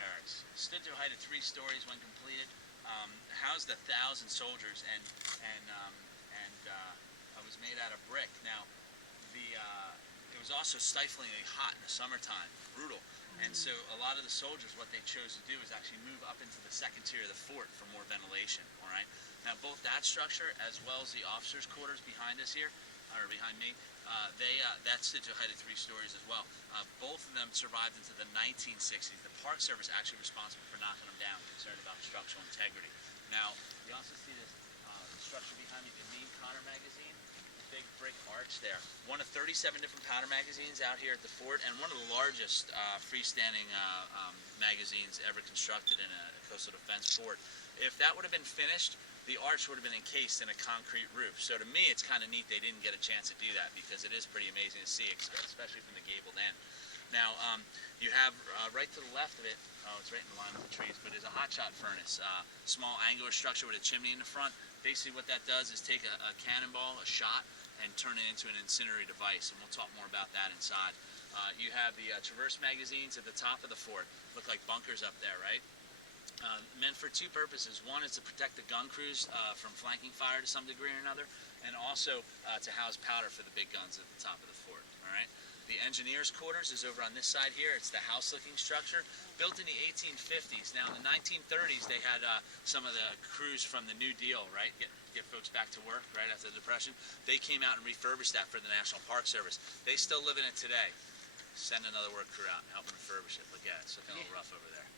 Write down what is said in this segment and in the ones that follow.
barracks. Stood to a height of 3 stories when completed. Housed 1,000 soldiers and was made out of brick. Now, it was also stiflingly hot in the summertime, brutal. And so a lot of the soldiers, what they chose to do is actually move up into the second tier of the fort for more ventilation. All right. Now, both that structure as well as the officers' quarters behind us here, or behind me, that stood to a height of 3 stories as well. Both of them survived into the 1960s. The Park Service actually responsible for knocking them down, concerned about structural integrity. Now, you also see this structure behind me, the Mean Connor magazine, big brick arch there. One of 37 different powder magazines out here at the fort, and one of the largest freestanding magazines ever constructed in a coastal defense fort. If that would have been finished, the arch would have been encased in a concrete roof. So to me, it's kind of neat they didn't get a chance to do that, because it is pretty amazing to see, especially from the gabled end. Now, you have right to the left of it, it's right in line with the trees, but it's a hotshot furnace, small angular structure with a chimney in the front. Basically what that does is take a cannonball, a shot, and turn it into an incendiary device, and we'll talk more about that inside. You have the traverse magazines at the top of the fort, look like bunkers up there, right? Meant for 2 purposes. One is to protect the gun crews from flanking fire to some degree or another, and also to house powder for the big guns at the top of the fort. All right. The engineers' quarters is over on this side here. It's the house-looking structure, built in the 1850s. Now, in the 1930s, they had some of the crews from the New Deal, right? Get folks back to work right after the Depression. They came out and refurbished that for the National Park Service. They still live in it today. Send another work crew out and help them refurbish it. Look at it. It's looking a little rough over there.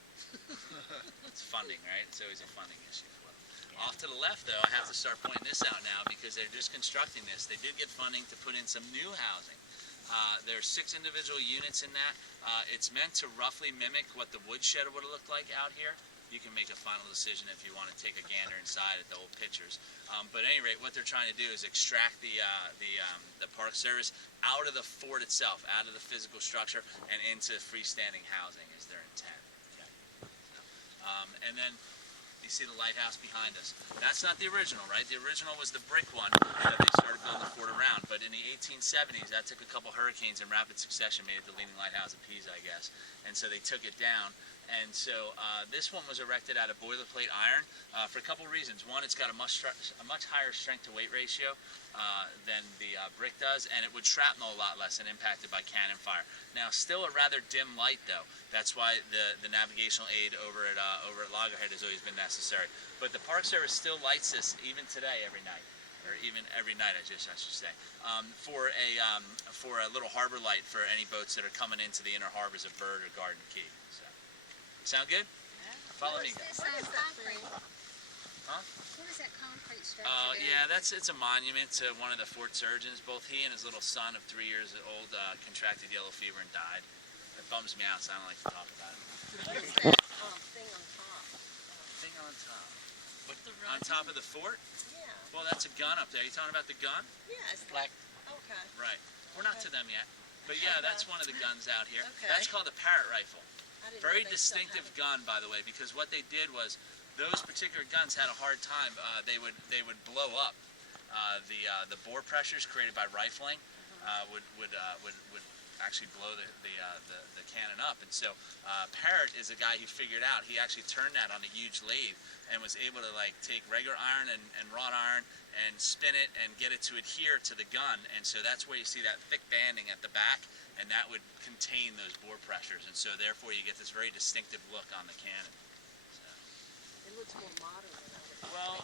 It's funding, right? It's always a funding issue as well. Yeah. Off to the left, though, I have to start pointing this out now because they're just constructing this. They did get funding to put in some new housing. There's 6 individual units in that. It's meant to roughly mimic what the woodshed would have looked like out here. You can make a final decision if you want to take a gander inside at the old pictures. But at any rate, what they're trying to do is extract the Park Service out of the fort itself, out of the physical structure, and into freestanding housing is their intent. Okay. And then you see the lighthouse behind us. That's not the original, right? The original was the brick one that they started building the fort around. But in the 1870s, that took a couple hurricanes in rapid succession, made it the leaning lighthouse of Pisa, I guess. And so they took it down. And so this one was erected out of boilerplate iron for a couple reasons. One, it's got a much higher strength to weight ratio than the brick does, and it would shrapnel a lot less and impacted by cannon fire. Now, still a rather dim light, though. That's why the navigational aid over at Loggerhead has always been necessary. But the Park Service still lights this even today, every night. Or even every night, I should say, for a little harbor light for any boats that are coming into the inner harbors of Bird or Garden Key. So. Sound good? Yeah. Follow me. What is concrete? Huh? What is that concrete structure? Yeah, it's a monument to one of the fort surgeons. Both he and his little son of 3 years old contracted yellow fever and died. It bums me out, so I don't like to talk about it. What is that thing on top? Thing on top? What, on top of the fort? Yeah. Well, that's a gun up there. You talking about the gun? Yeah, it's Black. Okay. Right. We're not to them yet. But yeah, that's one of the guns out here. Okay. That's called a parrot rifle. Very Very distinctive gun, by the way, because what they did was those particular guns had a hard time. They would blow up. The bore pressures created by rifling would actually blow the cannon up. And so Parrott is a guy who figured out. He actually turned that on a huge lathe and was able to take regular iron and wrought iron and spin it and get it to adhere to the gun. And so that's where you see that thick banding at the back. And that would contain those bore pressures, and so therefore you get this very distinctive look on the cannon. So. It looks more modern than I would. Well.